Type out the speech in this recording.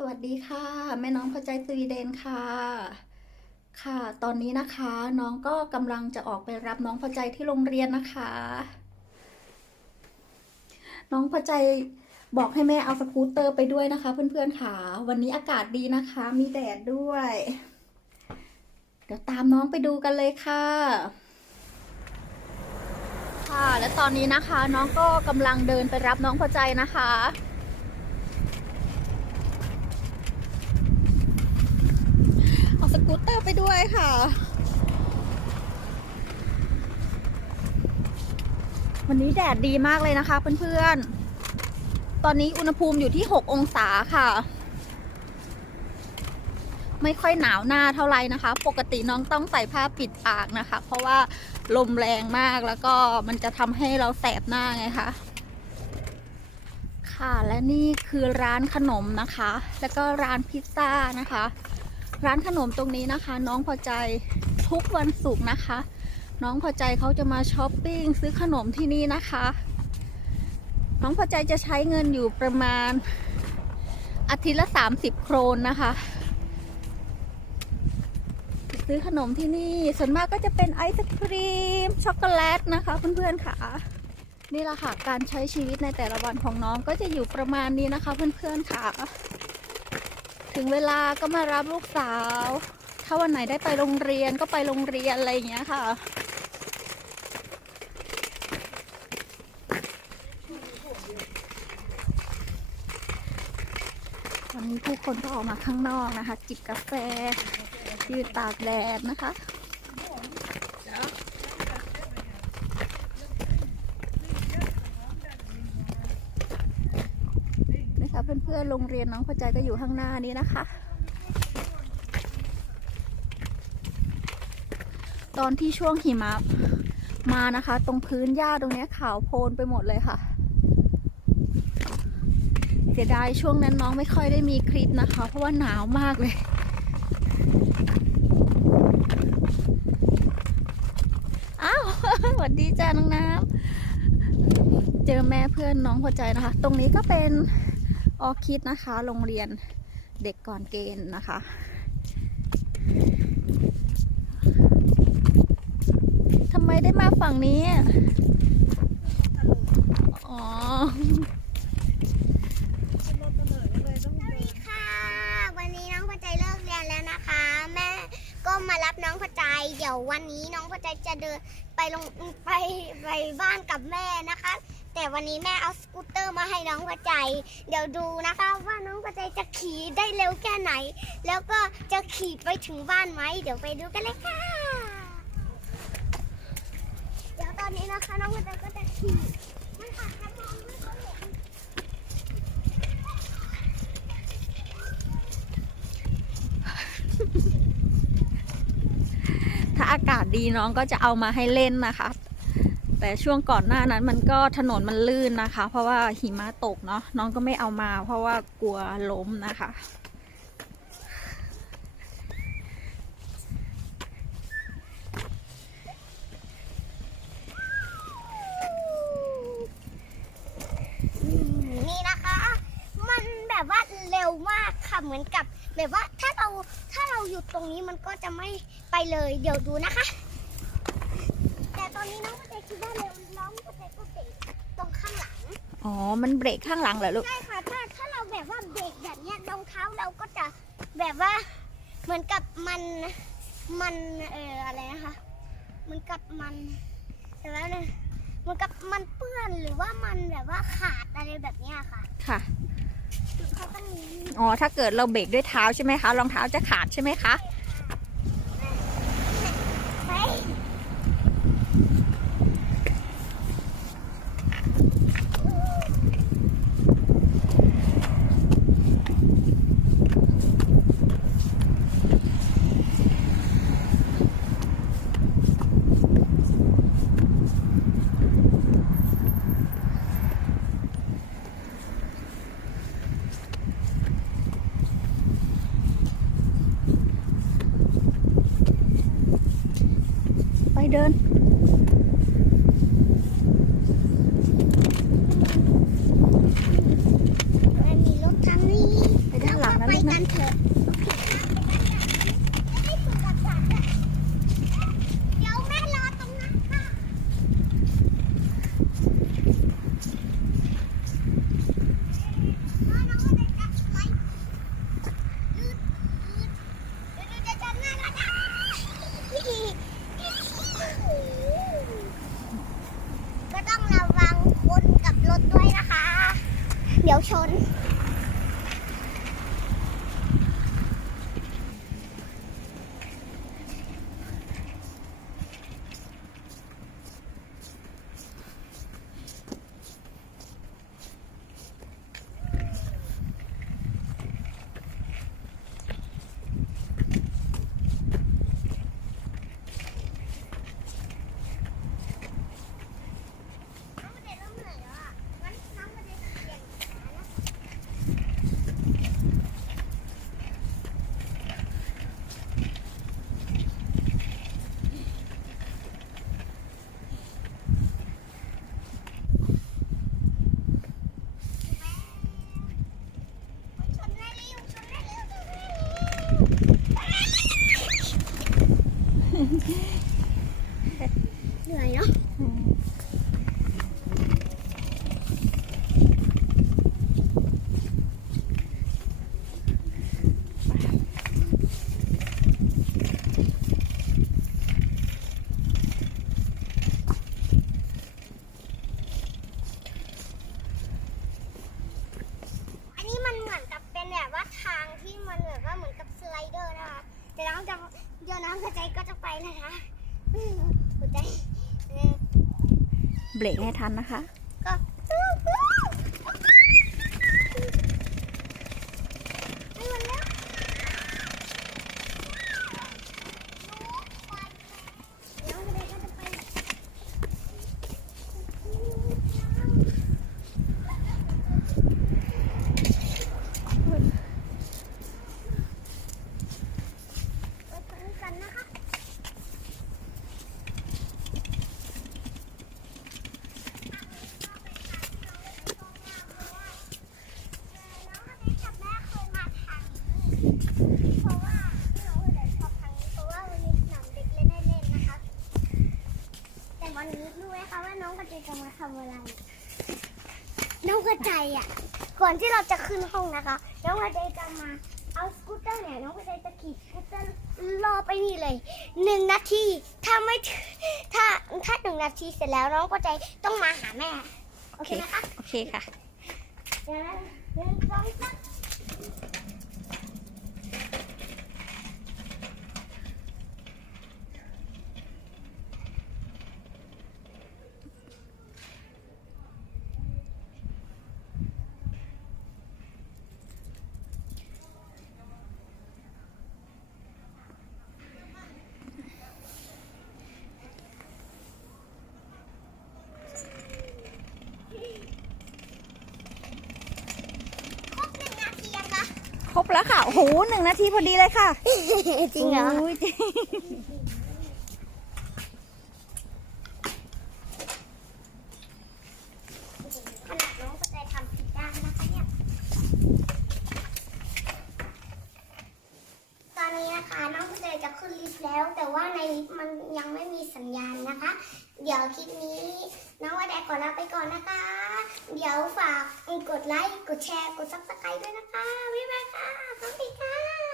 สวัสดีค่ะ แม่น้องเข้าใจสวีเดนค่ะ ค่ะ ตอนนี้นะคะน้องก็กำลังจะออกไปรับน้องพอใจที่โรงเรียนนะคะ น้องพอใจบอกให้แม่เอาสกูตเตอร์ไปด้วยนะคะ เพื่อนๆค่ะ วันนี้อากาศดีนะคะ มีแดดด้วย เดี๋ยวตามน้องไปดูกันเลยค่ะ ค่ะ และตอนนี้นะคะ น้องก็กำลังเดินไปรับน้องพอใจนะคะ เอาสกูตเตอร์ไปด้วยค่ะ วันนี้แดดดีมากเลยนะคะเพื่อนๆ ตอนนี้อุณหภูมิอยู่ที่ 6 องศาค่ะ ไม่ค่อยหนาวหน้าเท่าไหร่นะคะ ปกติน้องต้องใส่ผ้าปิดปากนะคะ เพราะว่าลมแรงมากแล้วก็มันจะทำให้เราแสบหน้าไงคะค่ะและนี่คือร้านขนมนะคะ แล้วก็ร้านพิซซ่านะคะ ร้านขนมตรงนี้นะคะ น้องพอใจทุกวันศุกร์นะคะ น้องพอใจเขาจะมาช้อปปิ้งซื้อขนมที่นี่นะคะ น้องพอใจจะใช้เงินอยู่ประมาณอาทิตย์ละ30โครนนะคะ ซื้อขนมที่นี่ส่วนมากก็จะเป็นไอศครีม ช็อกโกแลตนะคะ เพื่อนๆค่ะ นี่แหละค่ะ การใช้ชีวิตในแต่ละวันของน้องก็จะอยู่ประมาณนี้นะคะ เพื่อนๆค่ะ ถึงเวลาก็มารับลูกสาว ถ้าวันไหนได้ไปโรงเรียนก็ไปโรงเรียนอะไรอย่างเงี้ยค่ะ วันนี้ผู้คนก็ออกมาข้างนอกนะคะ จิบกาแฟยืนตากแดดนะคะ นะคะเพื่อนๆโรงเรียนน้องพอใจก็อยู่ข้างหน้านี้นะคะ ตอนที่ช่วงหิมะมานะคะ ตรงพื้นหญ้าตรงนี้ขาวโพลนไปหมดเลยค่ะเสียดายช่วงนั้นน้องไม่ค่อยได้มีคลิปนะคะ เพราะว่าหนาวมากเลย อ้าวสวัสดีจ้าน้องน้ำ เจอแม่เพื่อนน้องพอใจนะคะ ตรงนี้ก็เป็น ออคิดนะคะ โรงเรียนเด็กก่อนเกณฑ์นะคะ ทำไมได้มาฝั่งนี้ อ๋อสวัสดีค่ะวันนี้น้องพอใจเลิกเรียนแล้วนะคะแม่ก็มารับน้องพอใจ เดี๋ยววันนี้น้องพอใจจะเดิน ไปลงไปไปบ้านกับแม่นะคะ แต่วันนี้แม่เอาสกูตเตอร์มาให้น้องกระใจ เดี๋ยวดูนะคะว่าน้องกระใจจะขี่ได้เร็วแค่ไหน แล้วก็จะขี่ไปถึงบ้านไหมเดี๋ยวไปดูกันเลยค่ะ เดี๋ยวตอนนี้นะคะน้องกระใจก็จะขี่มันค่ะถ้ามองไม่ค่อยเห็น ถ้าอากาศ ดีน้องก็จะเอามาให้เล่นนะคะ แต่ช่วงก่อนหน้านั้นมันก็ถนนมันลื่นนะคะ เพราะว่าหิมะตกเนาะน้องก็ไม่เอามา เพราะว่ากลัวล้มนะคะ นี่นะคะ มันแบบว่า เร็วมากค่ะเหมือนกับ แบบว่าถ้าเราถ้าเราหยุดตรงนี้มันก็จะไม่ไปเลย เดี๋ยวดูนะคะ แต่ตอนนี้น้องกระเจคิดว่าเร็วน้องกระเจก็เบรกตรงข้างหลังอ๋อ มันเบรกข้างหลังเหรอลูกใช่ค่ะถ้าถ้าเราแบบว่าเบรกแบบเนี้ยรองเท้าเราก็จะแบบว่าเหมือนกับมันมันเอออะไรนะคะเหมือนกับมันแต่ว่าเนี่ยเหมือนกับมันเปื้อนหรือว่ามันแบบว่าขาดอะไรแบบเนี้ยค่ะ ค่ะเขาต้ อ๋อ ถ้าเกิดเราเบรกด้วยเท้าใช่ไหมคะ รองเท้าจะขาดใช่ไหมคะ เดิน เหนื่อยเนาะ อันนี้มันเหมือนกับเป็นแบบว่าทางที่มันแบบว่าเหมือนกับสไลเดอร์นะคะ เดี๋ยวน้องจะเดี๋ยวน้องหัวใจก็จะไปนะคะอืมหัวใจเออ เบรกให้ทันนะคะ ก็ไม่มันแล้วน้องหัวใจก็จะไป ไปพร้อมกันนะคะน้องคนนี้กับแม่เคยมาทางนี้เพราะว่าน้องคนนี้ชอบทางนี้เพราะว่าวันนี้สนามเด็กเล่นได้เล่นนะคะ แต่วันนี้รู้ไหมคะว่าน้องกระจายจะมาทำอะไร น้องกระจายอะ ก่อนที่เราจะขึ้นห้องนะคะ น้องกระจายจะมา เอาสกูตเตอร์เนี่ย น้องกระจายจะขี่สกูตเตอร์รอไปนี่เลยหนึ่งนาที ถ้าไม่ถึงถ้าถ้าหนึ่งนาทีเสร็จแล้วน้องกระจายต้องมาหาแม่ โอเคนะคะ โอเคค่ะเดี๋ยวนะหนึ่งสองสามครบหนึ่งนาทียังคะ คร บแล้วค่ะ โอ้โหหนึ่งนาทีพอดีเลยค่ะ จริงเหรอโยจริงขนาดน้องก็ใจทำผิดได้นะคะเนี่ย ตอนนี้นะคะน้องก็ใจจะขึ้นลิฟต์แล้ว แต่ว่าในลิฟต์มันยังไม่มีสัญญาณนะคะ เดี๋ยวคลิปนี้น้องว่าแดกขอลาไปก่อนนะคะ เดี๋ยวฝากกดไลค์ กดแชร์ กดซับสไครต์ด้วยนะคะ บ๊ายบายค่ะสวัสดีค่ะ